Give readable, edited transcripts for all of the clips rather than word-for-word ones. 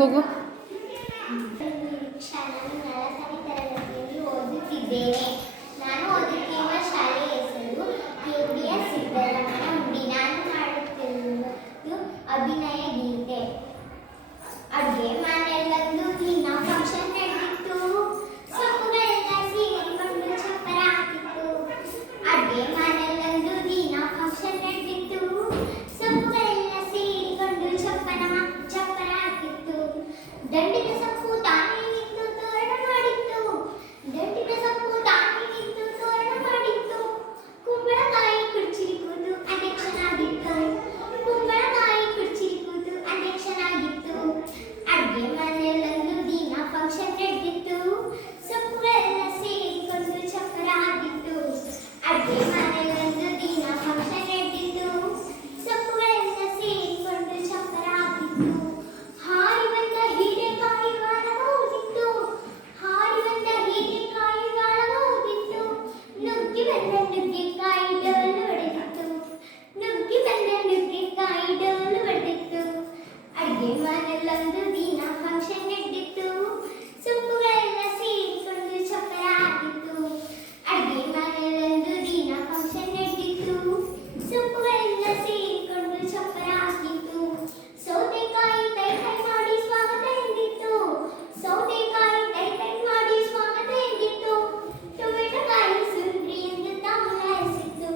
ಕ್ಲಾಸಿಗೆ ಹೋಗು. ಓದುತ್ತಿದ್ದೇನೆ. ನಾನು ಓದುತ್ತಿರುವ ಶಾಲೆಯ ಹೆಸರು KBS ಸಿದ್ದರಾಮಯ್ಯ ಹುಂಡಿ. ನಾನು ಮಾಡುತ್ತಿರುವುದು ಅಭಿನಯ ಗೀತೆ. ಅಡುಗೆ ಮನೆಯಲ್ಲೊಂದು ದಿನ ಫಂಕ್ಷನ್ ನಡೆದಿತ್ತು. ಸೊಪ್ಪುಗಳೆಲ್ಲ ಸೇರಿಕೊಂಡು ಚಪ್ಪರ ಹಾಕಿತ್ತು. ಅಡುಗೆ ಮನೆಯಲ್ಲೊಂದು ದಿನ ಫಂಕ್ಷನ್ ನಡೆದಿತ್ತು. ಸೊಪ್ಪುಗಳೆಲ್ಲ ಸೇರಿಕೊಂಡು ಚಪ್ಪರ ಹಾಕಿತ್ತು. ದಂಡಿನ ಸೊಪ್ಪು ತಾನೇ ನಿಂತು ತೋರಣ ಮಾಡಿತ್ತು. ದಂಡಿನ ಸೊಪ್ಪು ತಾನೇ ನಿಂತು ತೋರಣ ಮಾಡಿತ್ತು. ಕುಂಬಳಕಾಯಿ ಕುರ್ಚಿಲಿ ಕೂತು ಅಧ್ಯಕ್ಷನಾಗಿತ್ತು. ಕುಂಬಳಕಾಯಿ ಕುರ್ಚಿಲಿ ಕೂತು ಅಧ್ಯಕ್ಷನಾಗಿತ್ತು. ಅಡುಗೆ ಮನೆಯಲ್ಲೊಂದು ದಿನ ಫಂಕ್ಷನ್ ನಡೆದಿತ್ತು. ಸೊಪ್ಪುಗಳೆಲ್ಲ ಸೇರಿಕೊಂಡು ಚಪ್ಪರ ಆಗಿತ್ತು. ಅಡುಗೆ ಮನೆಯಲ್ಲೊಂದು ದಿನ ಫಂಕ್ಷನ್ ನಡೆದಿತ್ತು. ಸೊಪ್ಪುಗಳೆಲ್ಲ ಸೇರಿಕೊಂಡು ಚಪ್ಪರ ಆಗಿತ್ತು. ಹಾರಿ ಬಂದ ಹೀರೆಕಾಯಿ ವಾಲಬಹುದಿತ್ತು. ಹಾರಿ ಬಂದ ಹೀರೆಕಾಯಿ ವಾಲಬಹುದಿತ್ತು. ನುಗ್ಗಿ ಬಂದ ನುಗ್ಗೆಕಾಯಿ ಡೋಲು ಹೊಡೆದಿತ್ತು. ನುಗ್ಗಿ ಬಂದ ನುಗ್ಗೆಕಾಯಿ ಡೋಲು ಹೊಡೆದಿತ್ತು. ಅಡುಗೆ ಮನೆಯಲ್ಲೊಂದು ದಿನ ಫಂಕ್ಷನ್ ನಡೆದಿತ್ತು. ಸೊಪ್ಪುಗಳೆಲ್ಲ ಸೇರಿಕೊಂಡು ಚಪ್ಪರ ಆಗಿತ್ತು. ಅಡುಗೆ ಮನೆಯಲ್ಲೊಂದು ದಿನ ಫಂಕ್ಷನ್ ನಡೆದಿತ್ತು. ಸೊಪ್ಪುಗಳೆಲ್ಲ ಸೇರಿಕೊಂಡು ಚಪ್ಪರ ಆಗಿತ್ತು. ಸೌತೆಕಾಯಿ ತೈ ತೈ ಮಾಡಿ ಸ್ವಾಗತ ಎಂದಿತ್ತು. ಸೌತೆಕಾಯಿ ತೈ ತೈ ಮಾಡಿ ಸ್ವಾಗತ ಎಂದಿತ್ತು. ಟೊಮೆಟೊಕಾಯಿ ಸುಂದ್ರಿ ಎಂದು ತಾಂಬೂಲಾಯಿಸಿತ್ತು.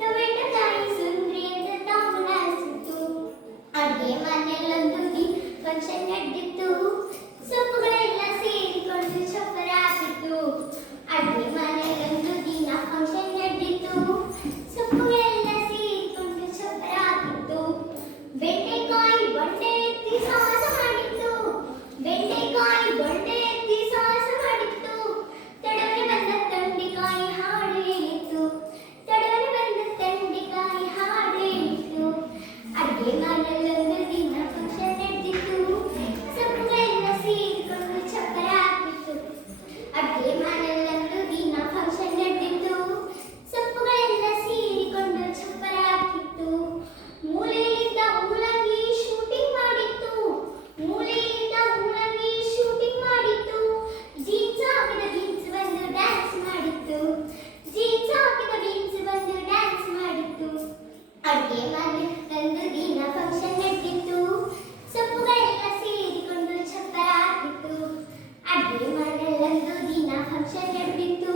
ಟೊಮೆಟೊಕಾಯಿ ಸುಂದ್ರಿ ಎಂದು ತಾಂಬೂಲಾಯಿಸಿತ್ತು. ಅಡುಗೆ ಮನೆಯಲ್ಲೊಂದು ದಿನ ಫಂಕ್ಷನ್ ನಡೆದಿತ್ತು. ಸೊಪ್ಪುಗಳೆಲ್ಲ ಸೇರಿಕೊಂಡು ಚಪ್ಪರ ಆಗಿತ್ತು. ಅಡುಗೆ ಮನೆಯಲ್ಲೊಂದು ದಿನ ಫಂಕ್ಷನ್ ನಡೆದಿತ್ತು. ಸೊಪ್ಪುಗಳೆಲ್ಲ ಸೇರಿಕೊಂಡು ಚಪ್ಪರ ಆಗಿತ್ತು. ಬೆಂಡೆಕಾಯಿ ಬಂಡೆ ಎತ್ತಿ ಸಾಹಸ ಮಾಡಿತ್ತು. ಬೆಂಡೆಕಾಯಿ ಬಂಡೆ ಎತ್ತಿ ಸಾಹಸ ಮಾಡಿತ್ತು. ತಡವನೆ ಬಂದ ತೊಂಡೆಕಾಯಿ ಹಾಡು ಹೇಳಿತ್ತು. ತಡವನೆ ಬಂದ ತೊಂಡೆಕಾಯಿ ಹಾಡು ಹೇಳಿತ್ತು. ಅಡುಗೆ ಮನೆಯಲ್ಲೊಂದು ದಿನ ಫಂಕ್ಷನ್ ನಡೆದಿತ್ತು. ಸೊಪ್ಪುಗಳೆಲ್ಲ ಸೇರಿಕೊಂಡು ಚಪ್ಪರ ಆಗಿತ್ತು. ಅಡುಗೆ ಮನೆಯಲ್ಲೊಂದು ದಿನ ಫಂಕ್ಷನ್ ನಡೆದಿತ್ತು. ಸೊಪ್ಪುಗಳೆಲ್ಲ ಸೇರಿಕೊಂಡು ಚಪ್ಪರ ಆಗಿತ್ತು. ಮೂಲೆಯಿಂದ ಮೂಲಂಗಿ ಶೂಟಿಂಗ್ ಮಾಡಿತ್ತು. ಮೂಲೆಯಿಂದ ಮೂಲಂಗಿ ಶೂಟಿಂಗ್ ಮಾಡಿತ್ತು. ಜೀನ್ಸ್ ಹಾಕಿದ ಬೀನ್ಸ್ ಬಂದು ಡ್ಯಾನ್ಸ್ ಮಾಡಿತ್ತು. ಜೀನ್ಸ್ ಹಾಕಿದ ಬೀನ್ಸ್ ಬಂದು ಡ್ಯಾನ್ಸ್ ಮಾಡಿತ್ತು. ಅಡುಗೆ ಮನೆಯಲ್ಲೊಂದು ದಿನ ಫಂಕ್ಷನ್ ನಡೆದಿತ್ತು. ಸೊಪ್ಪುಗಳೆಲ್ಲ ಸೇರಿಕೊಂಡು ಚಪ್ಪರ ಆಗಿತ್ತು. ಅಡುಗೆ ಮನೆಯಲ್ಲೊಂದು ದಿನ ಫಂಕ್ಷನ್ ನಡೆದಿತ್ತು.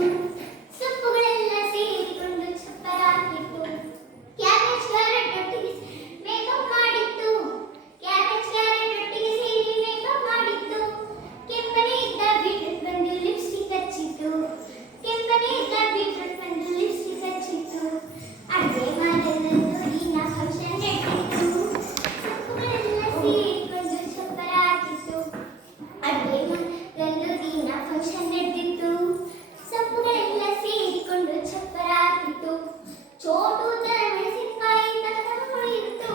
ಸೊಪ್ಪುಗಳೆಲ್ಲ ಸೇರಿಕೊಂಡು ಚಪ್ಪರ ಆಗಿತ್ತು. ಕ್ಯಾಬೇಜ್ ಕ್ಯಾರೆಟ್ ಒಟ್ಟಿಗೆ ಮೇಕಪ್ ಮಾಡಿತ್ತು. ಕ್ಯಾಬೇಜ್ ಕ್ಯಾರೆಟ್ ಒಟ್ಟಿಗೆ ಸೇರಿ ಮೇಕಪ್ ಮಾಡಿತ್ತು. ಕೆಂಪನೆ ಇದ್ದ ಬೀಟ್ರೂಟ್ ಬಂದು ಲಿಪ್ಸ್ಟಿಕ್ ಹಚ್ಚಿತ್ತು. ಕೆಂಪನೆ ಇದ್ದ ಬೀಟ್ರೂಟ್ ಬಂದು ಲಿಪ್ಸ್ಟಿಕ್ ಹಚ್ಚಿತ್ತು. ಅಡುಗೆ ಮನೆಯಲ್ಲೊಂದು ದಿನ ಫಂಕ್ಷನ್ ನಡೆದಿತ್ತು. ಸೊಪ್ಪುಗಳೆಲ್ಲ ಸೇರಿಕೊಂಡು ಚಪ್ಪರ ಆಗಿತ್ತು. ಅಡುಗೆ ಮನೆಯಲ್ಲೊಂದು ದಿನ ಫಂಕ್ಷನ್ ನಡೆದಿತ್ತು. ಸೊಪ್ಪುಗಳೆಲ್ಲ ಸೇರಿಕೊಂಡು ಚಪ್ಪರ ಆಗಿತ್ತು. ಚೋಟು ಮೆಣಸಿನಕಾಯಿ ತನಕ ಹೊಳೆಯಿತ್ತು.